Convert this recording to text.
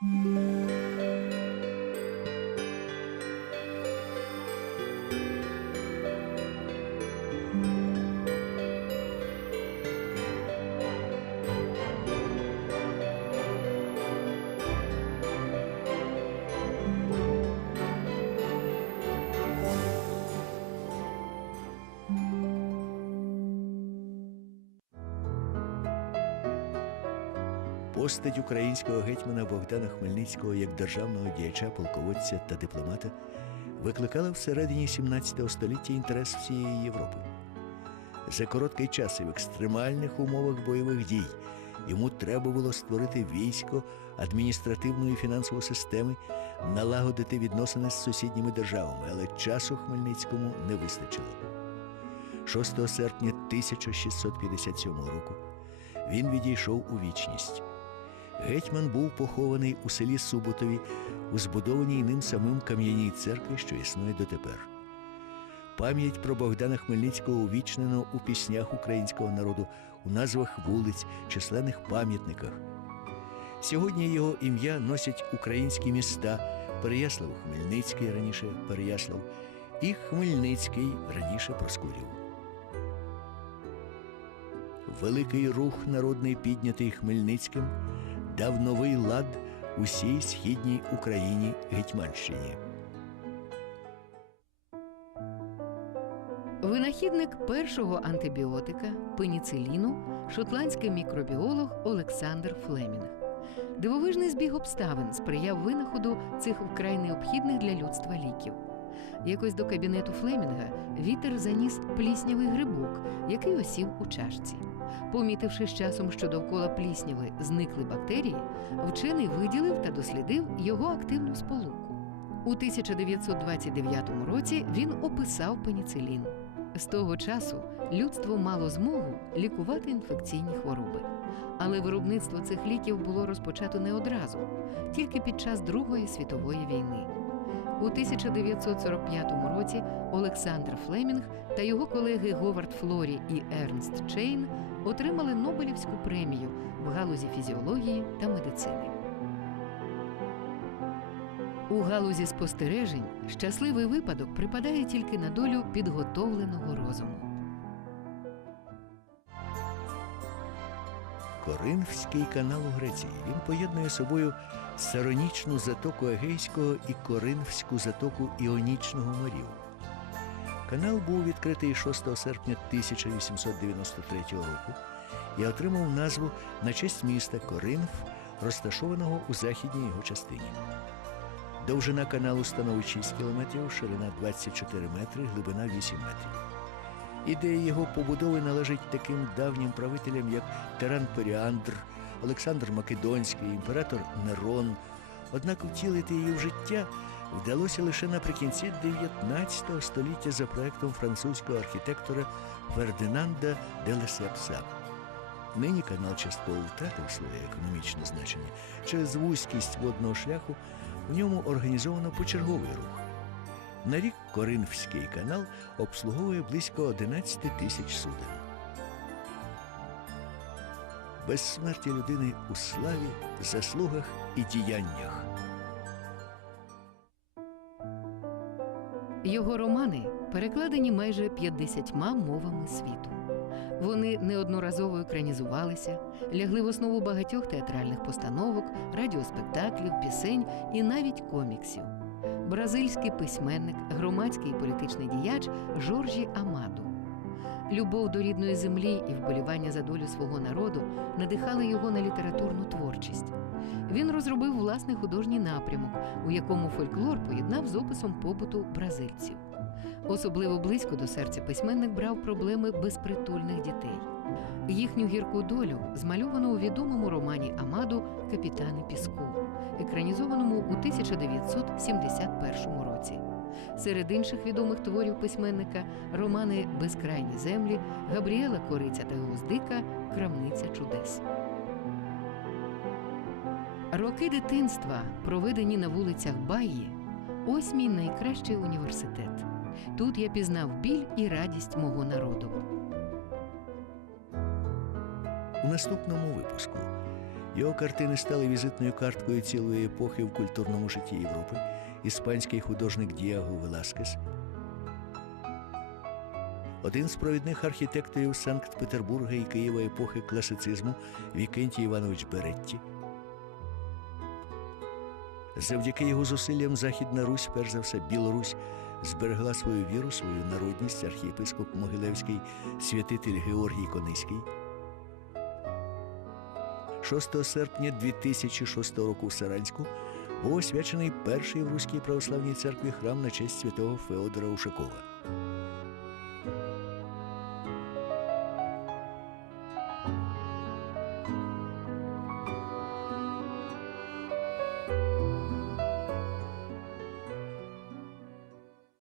Música Постать українського гетьмана Богдана Хмельницького як державного діяча, полководця та дипломата викликала всередині 17 століття інтерес всієї Європи. За короткий час і в екстремальних умовах бойових дій йому треба було створити військо, адміністративну і фінансову системи, налагодити відносини з сусідніми державами, але часу Хмельницькому не вистачило. 6 серпня 1657 року він відійшов у вічність. Гетьман був похований у селі Суботові у збудованій ним самим кам'яній церкві, що існує дотепер. Пам'ять про Богдана Хмельницького увічнено у піснях українського народу, у назвах вулиць, численних пам'ятниках. Сьогодні його ім'я носять українські міста Переяслав Хмельницький, раніше Переяслав, і Хмельницький, раніше Проскурів. Великий рух народний, піднятий Хмельницьким, дав новий лад усій східній Україні Гетьманщині. Винахідник першого антибіотика пеніциліну шотландський мікробіолог Олександр Флемінг. Дивовижний збіг обставин сприяв винаходу цих вкрай необхідних для людства ліків. Якось до кабінету Флемінга вітер заніс пліснявий грибок, який осів у чашці. Помітивши з часом, що довкола плісняви зникли бактерії, вчений виділив та дослідив його активну сполуку. У 1929 році він описав пеніцилін. З того часу людство мало змогу лікувати інфекційні хвороби. Але виробництво цих ліків було розпочато не одразу, тільки під час Другої світової війни. У 1945 році Олександр Флемінг та його колеги Говард Флорі і Ернст Чейн отримали Нобелівську премію в галузі фізіології та медицини. У галузі спостережень щасливий випадок припадає тільки на долю підготовленого розуму. Коринфський канал у Греції. Він поєднує собою Саронічну затоку Егейського і Коринфську затоку Іонічного морів. Канал був відкритий 6 серпня 1893 року і отримав назву на честь міста Коринф, розташованого у західній його частині. Довжина каналу становить 6 кілометрів, ширина 24 метри, глибина 8 метрів. Ідея його побудови належить таким давнім правителям, як Теран Періандр, Олександр Македонський, імператор Нерон. Однак втілити її в життя вдалося лише наприкінці 19 століття за проектом французького архітектора Фердинанда де Лесепса. Нині канал частково втратив своє економічне значення. Через вузькість водного шляху в ньому організовано почерговий рух. На рік Коринфський канал обслуговує близько 11 тисяч суден. Безсмертя людини у славі, заслугах і діяннях. Його романи перекладені майже 50 мовами світу. Вони неодноразово екранізувалися, лягли в основу багатьох театральних постановок, радіоспектаклів, пісень і навіть коміксів. Бразильський письменник, громадський і політичний діяч Жоржі Амаду. Любов до рідної землі і вболівання за долю свого народу надихали його на літературну творчість. Він розробив власний художній напрямок, у якому фольклор поєднав з описом побуту бразильців. Особливо близько до серця письменник брав проблеми безпритульних дітей. Їхню гірку долю змальовано у відомому романі Амаду Капітани Піску, екранізованому у 1971 році. Серед інших відомих творів письменника романи Безкрайні землі, Габріела Кориця та Гвоздика, Крамниця чудес. Роки дитинства, проведені на вулицях Баї, ось мій найкращий університет. Тут я пізнав біль і радість мого народу. У наступному випуску Його картини стали візитною карткою цілої епохи в культурному житті Європи. Іспанський художник Діаго Веласкес. Один з провідних архітекторів Санкт-Петербурга і Києва епохи класицизму Вікентій Іванович Беретті. Завдяки його зусиллям Західна Русь, перш за все Білорусь, зберегла свою віру, свою народність, архієпископ Могилевський, святитель Георгій Кониський. 6 серпня 2006 року в Саранську був освячений перший в Руській православній церкві храм на честь святого Феодора Ушакова.